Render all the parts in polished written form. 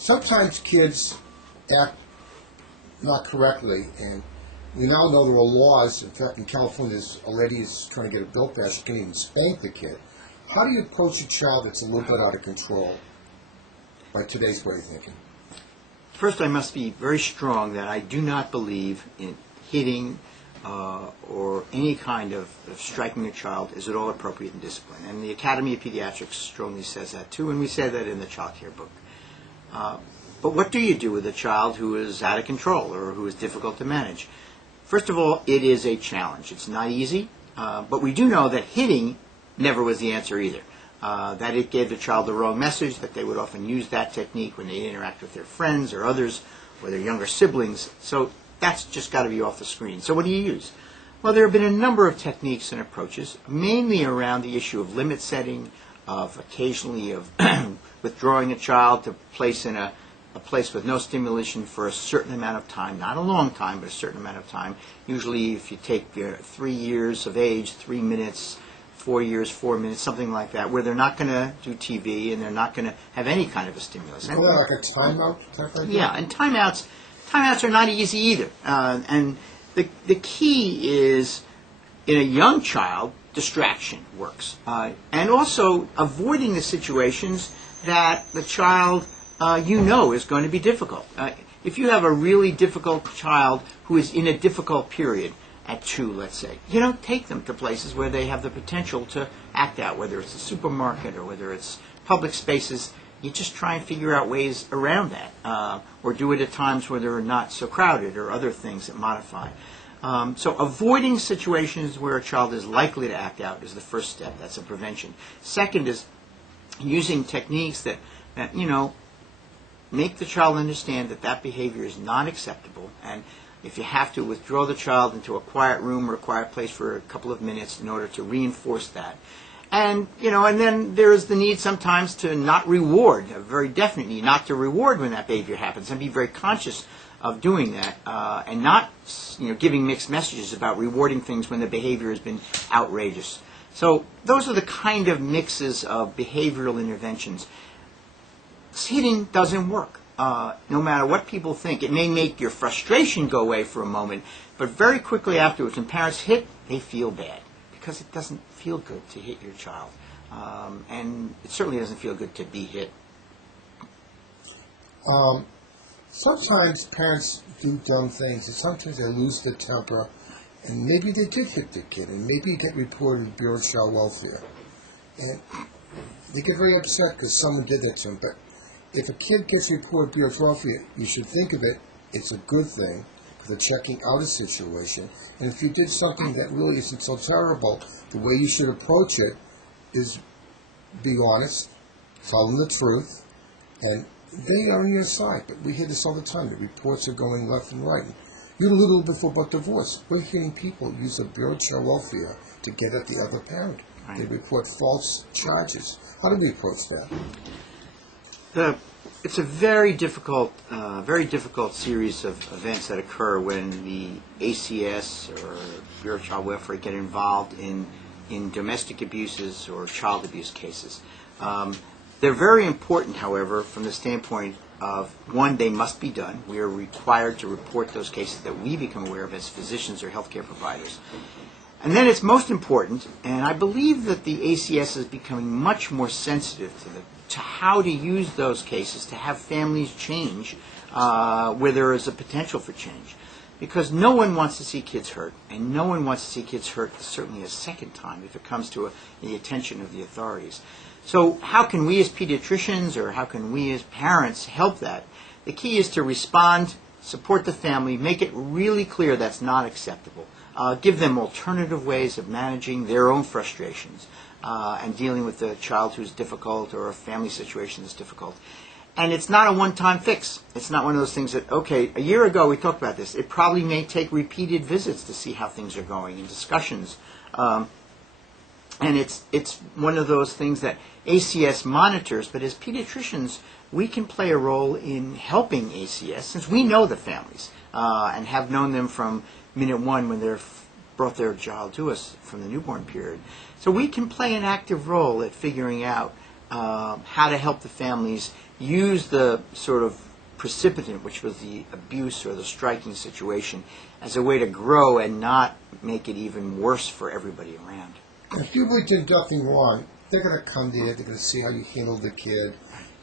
Sometimes kids act not correctly, and we now know there are laws. In fact, in California, a lady is trying to get a bill passed. She can't even spank the kid. How do you approach a child that's a little bit out of control by today's way of thinking? First, I must be very strong that I do not believe in hitting or any kind of striking a child is at all appropriate in discipline. And the Academy of Pediatrics strongly says that too, and we say that in the child care book. But what do you do with a child who is out of control or who is difficult to manage? First of all, it is a challenge. It's not easy, but we do know that hitting never was the answer either. That it gave the child the wrong message, that they would often use that technique when they interact with their friends or others or their younger siblings. So that's just got to be off the screen. So what do you use? Well, there have been a number of techniques and approaches, mainly around the issue of limit setting, of occasionally of withdrawing a child to place in a place with no stimulation for a certain amount of time, not a long time, but a certain amount of time. Usually if you take 3 years of age, 3 minutes, 4 years, 4 minutes, something like that, where they're not going to do TV and they're not going to have any kind of a stimulus. Is that like a timeout type of thing? Yeah, and timeouts are not easy either. And the key is, in a young child, distraction works. And also avoiding the situations that the child is going to be difficult. If you have a really difficult child who is in a difficult period, at 2, let's say, take them to places where they have the potential to act out, whether it's a supermarket or whether it's public spaces. You just try and figure out ways around that, or do it at times where they're not so crowded or other things that modify. So avoiding situations where a child is likely to act out is the first step. That's a prevention. Second is using techniques that make the child understand that behavior is not acceptable, and if you have to, withdraw the child into a quiet room or a quiet place for a couple of minutes in order to reinforce that. And then there is the need sometimes to not reward, very definitely not to reward when that behavior happens, and be very conscious of doing that, and not giving mixed messages about rewarding things when the behavior has been outrageous. So those are the kind of mixes of behavioral interventions. Hitting doesn't work. No matter what people think. It may make your frustration go away for a moment, but very quickly afterwards, when parents hit, they feel bad because it doesn't feel good to hit your child. And it certainly doesn't feel good to be hit. Sometimes parents do dumb things, and sometimes they lose their temper, and maybe they did hit the kid, and maybe they get reported to the Bureau of Child Welfare. And they get very upset because someone did that to them. But if a kid gets reported to Bureau of Welfare, you should think of it, it's a good thing, because they're checking out a situation. And if you did something that really isn't so terrible, the way you should approach it is be honest, tell them the truth, and they are on your side. But we hear this all the time. The reports are going left and right. You had a little before about divorce. We're hearing people use the Bureau of Child Welfare to get at the other parent. Right. They report false charges. How do we approach that? It's a very difficult series of events that occur when the ACS or Bureau of Child Welfare get involved in domestic abuses or child abuse cases. They're very important, however, from the standpoint of, one, they must be done. We are required to report those cases that we become aware of as physicians or healthcare providers. And then it's most important, and I believe that the ACS is becoming much more sensitive to how to use those cases to have families change where there is a potential for change. Because no one wants to see kids hurt, and no one wants to see kids hurt certainly a second time if it comes to the attention of the authorities. So how can we as pediatricians or how can we as parents help that? The key is to respond, support the family, make it really clear that's not acceptable. Give them alternative ways of managing their own frustrations and dealing with a child who's difficult or a family situation that's difficult. And it's not a one-time fix. It's not one of those things that, okay, a year ago we talked about this. It probably may take repeated visits to see how things are going and discussions. And it's one of those things that ACS monitors, but as pediatricians, we can play a role in helping ACS since we know the families and have known them from minute one when they brought their child to us from the newborn period. So we can play an active role at figuring out how to help the families use the sort of precipitant, which was the abuse or the striking situation, as a way to grow and not make it even worse for everybody around. If you really did nothing wrong, they're going to come there, they're going to see how you handle the kid.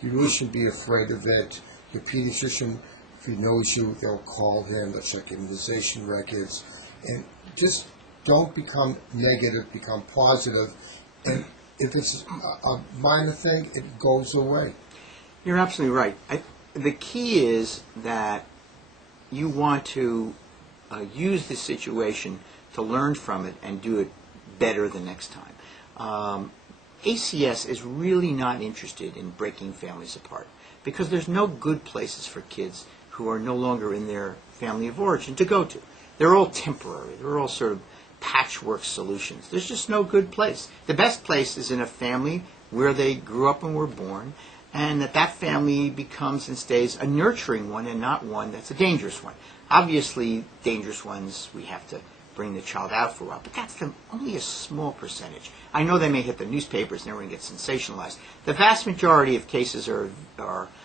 You really shouldn't be afraid of it. Your pediatrician, if he knows you, they'll call him, they'll check immunization records. And just don't become negative, become positive. And if it's a minor thing, it goes away. You're absolutely right. The key is that you want to use this situation to learn from it and do it better the next time. ACS is really not interested in breaking families apart because there's no good places for kids who are no longer in their family of origin to go to. They're all temporary. They're all sort of patchwork solutions. There's just no good place. The best place is in a family where they grew up and were born, and that family becomes and stays a nurturing one and not one that's a dangerous one. Obviously, dangerous ones we have to bring the child out for a while, but that's only a small percentage. I know they may hit the newspapers and everyone gets sensationalized. The vast majority of cases are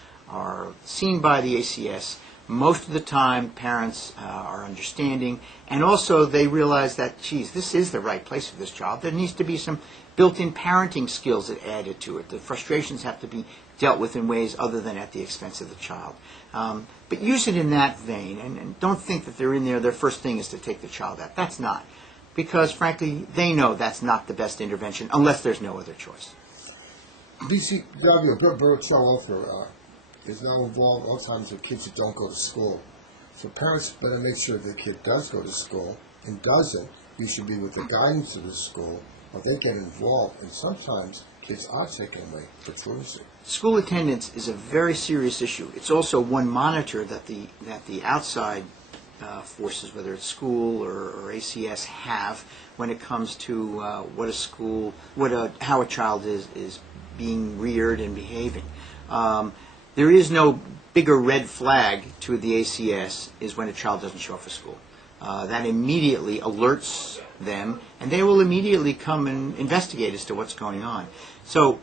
seen by the ACS. Most of the time, parents are understanding, and also they realize that, geez, this is the right place for this child. There needs to be some built-in parenting skills that added to it. The frustrations have to be dealt with in ways other than at the expense of the child. But use it in that vein, and don't think that they're in there, their first thing is to take the child out. That's not. Because, frankly, they know that's not the best intervention unless there's no other choice. BCW, Bird Shelov, is now involved all times with kids that don't go to school. So parents better make sure the kid does go to school, and doesn't. You should be with the guidance of the school, or they get involved, and sometimes kids are taken away for truancy. School attendance is a very serious issue. It's also one monitor that the outside forces, whether it's school or ACS, have when it comes to what a school, how a child is being reared and behaving. There is no bigger red flag to the ACS is when a child doesn't show up for school. That immediately alerts them, and they will immediately come and investigate as to what's going on. So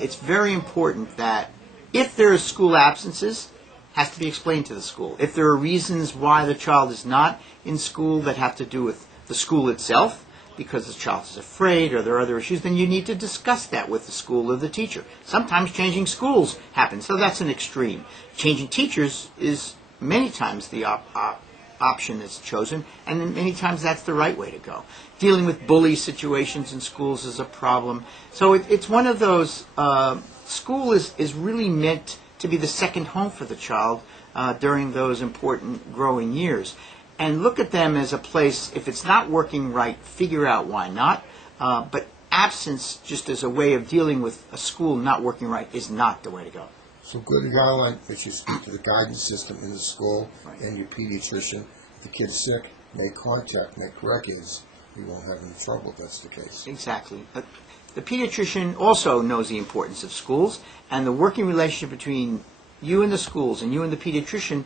it's very important that if there are school absences, has to be explained to the school. If there are reasons why the child is not in school that have to do with the school itself, because the child is afraid or there are other issues, then you need to discuss that with the school or the teacher. Sometimes changing schools happens, so that's an extreme. Changing teachers is many times the option that's chosen, and many times that's the right way to go. Dealing with bully situations in schools is a problem. So it's one of those, school is really meant to be the second home for the child during those important growing years. And look at them as a place, if it's not working right, figure out why not. But absence, just as a way of dealing with a school not working right, is not the way to go. So good guideline that you speak to the guidance system in the school, right, and your pediatrician. If the kid's sick, make contact, make records. You won't have any trouble if that's the case. Exactly. The pediatrician also knows the importance of schools, and the working relationship between you and the schools and you and the pediatrician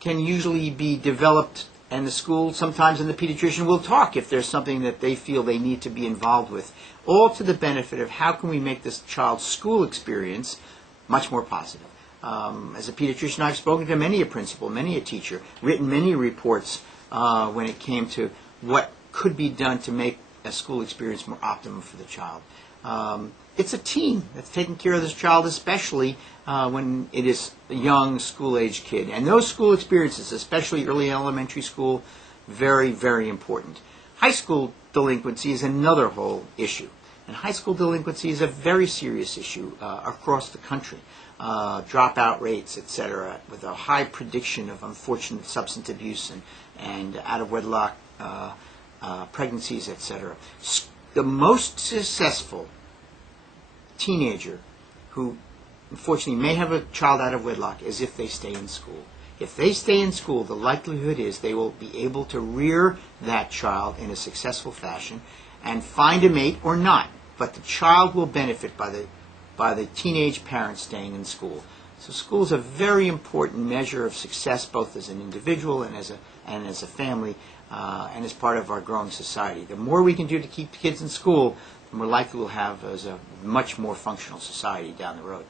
can usually be developed, and the school sometimes and the pediatrician will talk if there's something that they feel they need to be involved with, all to the benefit of how can we make this child's school experience much more positive. As a pediatrician, I've spoken to many a principal, many a teacher, written many reports when it came to what could be done to make a school experience more optimum for the child. It's a team that's taking care of this child, especially when it is a young school-age kid. And those school experiences, especially early elementary school, very, very important. High school delinquency is another whole issue. And high school delinquency is a very serious issue across the country. Dropout rates, etc., with a high prediction of unfortunate substance abuse and out-of-wedlock pregnancies, etc. The most successful teenager who unfortunately may have a child out of wedlock is if they stay in school. If they stay in school, the likelihood is they will be able to rear that child in a successful fashion and find a mate or not. But the child will benefit by the teenage parent staying in school. So school is a very important measure of success, both as an individual and as a family, and as part of our growing society. The more we can do to keep kids in school, the more likely we'll have as a much more functional society down the road.